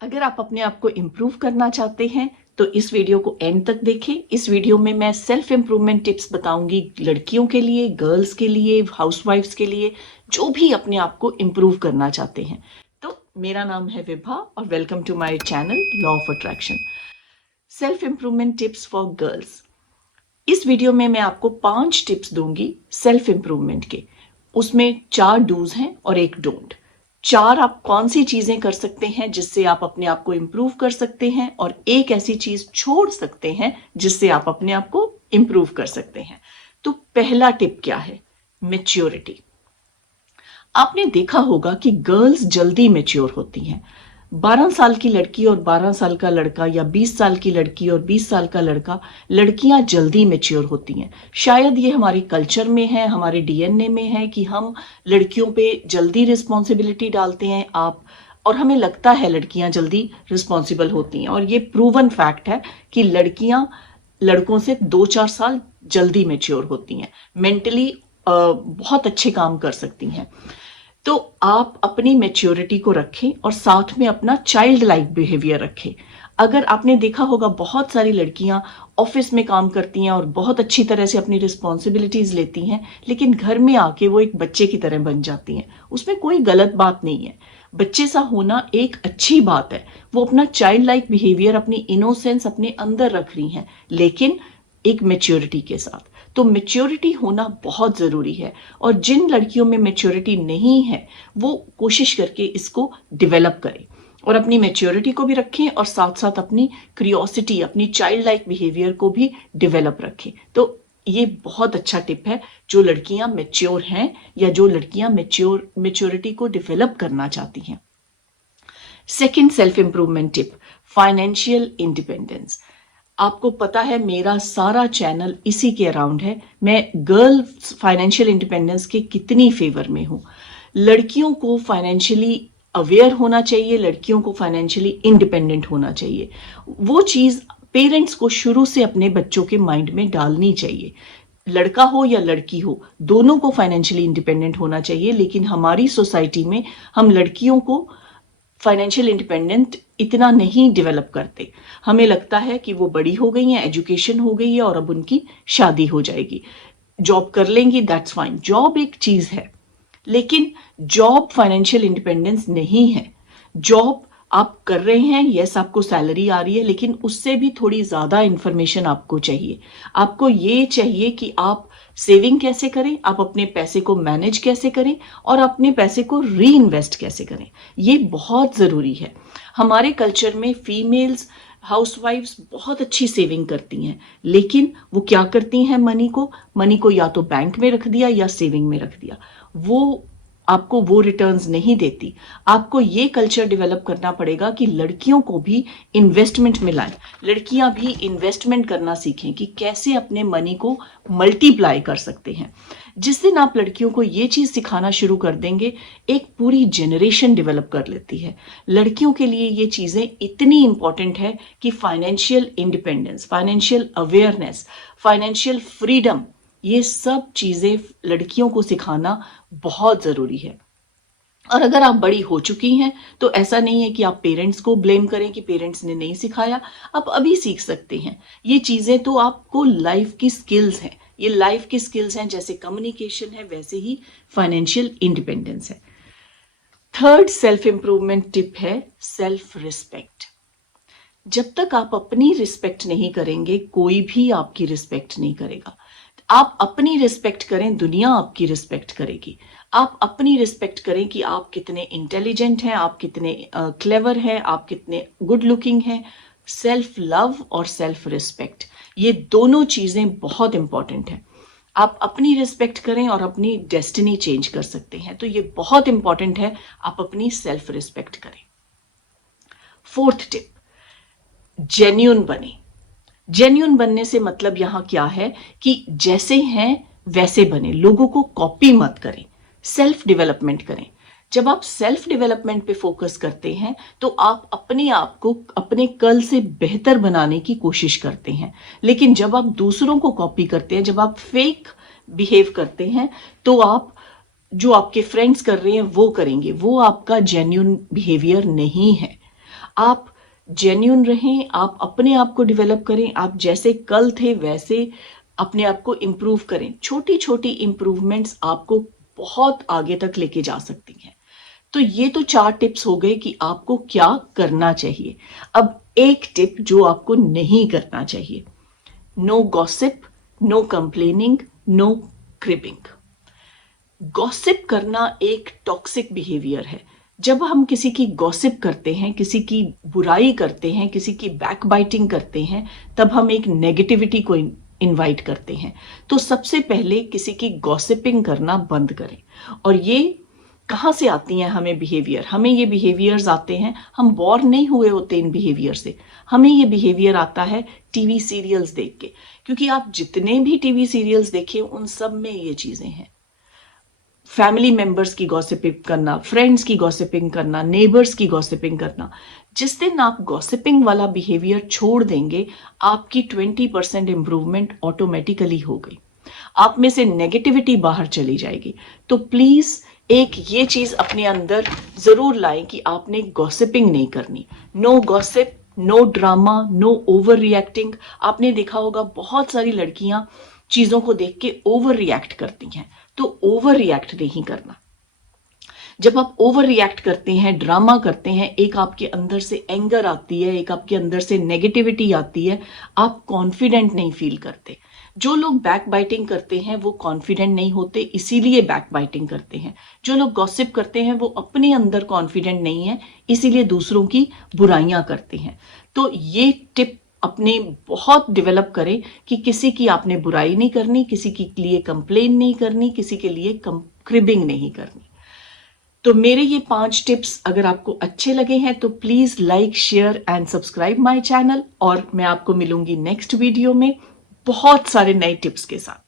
अगर आप अपने आप को इम्प्रूव करना चाहते हैं तो इस वीडियो को एंड तक देखें। इस वीडियो में मैं सेल्फ इम्प्रूवमेंट टिप्स बताऊंगी, लड़कियों के लिए, गर्ल्स के लिए, हाउसवाइफ्स के लिए, जो भी अपने आप को इम्प्रूव करना चाहते हैं। तो मेरा नाम है विभा और welcome to my channel law of attraction. Self improvement tips for girls. इस वीडियो में मैं आपको 5 टिप्स दूंगी सेल्फ इम्प्रूवमेंट के। उसमें 4 डूज हैं और एक डोंट। 4 आप कौन सी चीजें कर सकते हैं जिससे आप अपने आप को इम्प्रूव कर सकते हैं, और एक ऐसी चीज छोड़ सकते हैं जिससे आप अपने आप को इम्प्रूव कर सकते हैं। तो पहला टिप क्या है? मैच्योरिटी। आपने देखा होगा कि गर्ल्स जल्दी मैच्योर होती हैं। 12 साल की लड़की और 12 साल का लड़का, या 20 साल की लड़की और 20 साल का लड़का, लड़कियां जल्दी मैच्योर होती हैं। शायद ये हमारे कल्चर में है, हमारे डीएनए में है कि हम लड़कियों पे जल्दी रिस्पॉन्सिबिलिटी डालते हैं। और हमें लगता है लड़कियां जल्दी रिस्पॉन्सिबल होती हैं, और ये प्रूवन फैक्ट है कि लड़कियां लड़कों से 2-4 साल जल्दी मैच्योर होती हैं। मेंटली बहुत अच्छे काम कर सकती हैं। तो आप अपनी मैच्योरिटी को रखें और साथ में अपना चाइल्ड लाइक बिहेवियर रखें। अगर आपने देखा होगा, बहुत सारी लड़कियां ऑफिस में काम करती हैं और बहुत अच्छी तरह से अपनी रिस्पॉन्सिबिलिटीज लेती हैं, लेकिन घर में आके वो एक बच्चे की तरह बन जाती हैं। उसमें कोई गलत बात नहीं है, बच्चे सा होना एक अच्छी बात है। वो अपना चाइल्ड लाइक बिहेवियर, अपनी इनोसेंस अपने अंदर रख रही हैं, लेकिन एक मेच्योरिटी के साथ। तो मेच्योरिटी होना बहुत जरूरी है, और जिन लड़कियों में मेच्योरिटी नहीं है वो कोशिश करके इसको डेवलप करें और अपनी मेच्योरिटी को भी रखें, और साथ साथ अपनी क्यूरियोसिटी, अपनी चाइल्ड लाइक बिहेवियर को भी डेवलप रखें। तो ये बहुत अच्छा टिप है जो लड़कियां मेच्योर हैं या जो लड़कियां मेच्योरिटी को डेवलप करना चाहती हैं। Second self improvement tip, financial independence. आपको पता है मेरा सारा चैनल इसी के अराउंड है। मैं गर्ल्स फाइनेंशियल इंडिपेंडेंस के कितनी फेवर में हूं। लड़कियों को फाइनेंशियली अवेयर होना चाहिए, लड़कियों को फाइनेंशियली इंडिपेंडेंट होना चाहिए। वो चीज पेरेंट्स को शुरू से अपने बच्चों के माइंड में डालनी चाहिए। लड़का हो या लड़की हो, दोनों को फाइनेंशियली इंडिपेंडेंट होना चाहिए। लेकिन हमारी सोसाइटी में हम लड़कियों को फाइनेंशियल इंडिपेंडेंट इतना नहीं डेवलप करते। हमें लगता है कि वो बड़ी हो गई हैं, एजुकेशन हो गई है और अब उनकी शादी हो जाएगी, जॉब कर लेंगी, दैट्स फाइन। जॉब एक चीज है, लेकिन जॉब फाइनेंशियल इंडिपेंडेंस नहीं है। जॉब आप कर रहे हैं, यस आपको सैलरी आ रही है, लेकिन उससे भी थोड़ी ज्यादा इंफॉर्मेशन आपको चाहिए। आपको ये चाहिए कि आप सेविंग कैसे करें, आप अपने पैसे को मैनेज कैसे करें, और अपने पैसे को री इन्वेस्ट कैसे करें। ये बहुत जरूरी है। हमारे कल्चर में फीमेल्स हाउसवाइफ्स बहुत अच्छी सेविंग करती हैं, लेकिन वो क्या करती हैं, मनी को या तो बैंक में रख दिया या सेविंग में रख दिया। वो आपको वो रिटर्न्स नहीं देती। आपको ये कल्चर डेवलप करना पड़ेगा कि लड़कियों को भी इन्वेस्टमेंट में लाएं। लड़कियां भी इन्वेस्टमेंट करना सीखें कि कैसे अपने मनी को मल्टीप्लाई कर सकते हैं। जिस दिन आप लड़कियों को ये चीज सिखाना शुरू कर देंगे, एक पूरी जनरेशन डेवलप कर लेती है। लड़कियों के लिए ये चीजें इतनी इंपॉर्टेंट है कि financial independence, financial awareness, financial freedom, ये सब चीजें लड़कियों को सिखाना बहुत जरूरी है। और अगर आप बड़ी हो चुकी हैं तो ऐसा नहीं है कि आप पेरेंट्स को ब्लेम करें कि पेरेंट्स ने नहीं सिखाया। आप अभी सीख सकते हैं ये चीजें। तो आपको लाइफ की स्किल्स हैं, ये लाइफ की स्किल्स हैं। जैसे कम्युनिकेशन है, वैसे ही फाइनेंशियल इंडिपेंडेंस है। थर्ड सेल्फ इंप्रूवमेंट टिप है सेल्फ रिस्पेक्ट। जब तक आप अपनी रिस्पेक्ट नहीं करेंगे, कोई भी आपकी रिस्पेक्ट नहीं करेगा। आप अपनी रिस्पेक्ट करें, दुनिया आपकी रिस्पेक्ट करेगी। आप अपनी रिस्पेक्ट करें कि आप कितने इंटेलिजेंट हैं, आप कितने क्लेवर हैं, आप कितने गुड लुकिंग हैं। सेल्फ लव और सेल्फ रिस्पेक्ट, ये दोनों चीजें बहुत इंपॉर्टेंट हैं। आप अपनी रिस्पेक्ट करें और अपनी डेस्टिनी चेंज कर सकते हैं। तो ये बहुत इंपॉर्टेंट है, आप अपनी सेल्फ रिस्पेक्ट करें। फोर्थ टिप, जेन्यून बने। जेन्यून बनने से मतलब यहां क्या है कि जैसे हैं वैसे बने, लोगों को कॉपी मत करें, सेल्फ डेवलपमेंट करें। जब आप सेल्फ डेवलपमेंट पे फोकस करते हैं तो आप अपने आप को अपने कल से बेहतर बनाने की कोशिश करते हैं। लेकिन जब आप दूसरों को कॉपी करते हैं, जब आप फेक बिहेव करते हैं, तो आप जो आपके फ्रेंड्स कर रहे हैं वो करेंगे, वो आपका जेन्यून बिहेवियर नहीं है। आप जेन्युइन रहें, आप अपने आप को डेवलप करें, आप जैसे कल थे वैसे अपने आप को इम्प्रूव करें। छोटी छोटी इम्प्रूवमेंट्स आपको बहुत आगे तक लेके जा सकती हैं। तो ये तो 4 टिप्स हो गए कि आपको क्या करना चाहिए। अब एक टिप जो आपको नहीं करना चाहिए, no gossip, no complaining, no cribbing. Gossip करना एक टॉक्सिक बिहेवियर है। जब हम किसी की गॉसिप करते हैं, किसी की बुराई करते हैं, किसी की बैकबाइटिंग करते हैं, तब हम एक नेगेटिविटी को इनवाइट करते हैं। तो सबसे पहले किसी की गॉसिपिंग करना बंद करें। और ये कहाँ से आती हैं हमें बिहेवियर? हमें ये बिहेवियर्स आते हैं, हम बोर नहीं हुए होते इन बिहेवियर से। हमें ये बिहेवियर आता है टीवी सीरियल्स देख के, क्योंकि आप जितने भी टीवी सीरियल्स देखें उन सब में ये चीजें हैं। फैमिली मेंबर्स की गॉसिपिंग करना, फ्रेंड्स की गॉसिपिंग करना, नेबर्स की गॉसिपिंग करना। जिस दिन आप गॉसिपिंग वाला बिहेवियर छोड़ देंगे, आपकी 20% इंप्रूवमेंट ऑटोमेटिकली हो गई। आप में से नेगेटिविटी बाहर चली जाएगी। तो प्लीज एक ये चीज अपने अंदर जरूर लाएं कि आपने गॉसिपिंग नहीं करनी। No gossip, no drama, no over reacting. आपने देखा होगा बहुत सारी लड़कियां चीजों को देख के ओवर रिएक्ट करती हैं, तो ओवर रिएक्ट नहीं करना। जब आप ओवर रिएक्ट करते हैं, ड्रामा करते हैं, एक आपके अंदर से एंगर आती है, एक आपके अंदर से नेगेटिविटी आती है, आप कॉन्फिडेंट नहीं फील करते। जो लोग बैक बाइटिंग करते हैं वो कॉन्फिडेंट नहीं होते, इसीलिए बैक बाइटिंग करते हैं। जो लोग गॉसिप करते हैं वो अपने अंदर कॉन्फिडेंट नहीं है, इसीलिए दूसरों की बुराइयां करते हैं। तो ये टिप अपने बहुत डेवलप करें कि किसी की आपने बुराई नहीं करनी, किसी के लिए कंप्लेन नहीं करनी, किसी के लिए क्रिबिंग नहीं करनी। तो मेरे ये 5 टिप्स अगर आपको अच्छे लगे हैं तो please like, share and subscribe my channel, और मैं आपको मिलूंगी नेक्स्ट वीडियो में बहुत सारे नए टिप्स के साथ।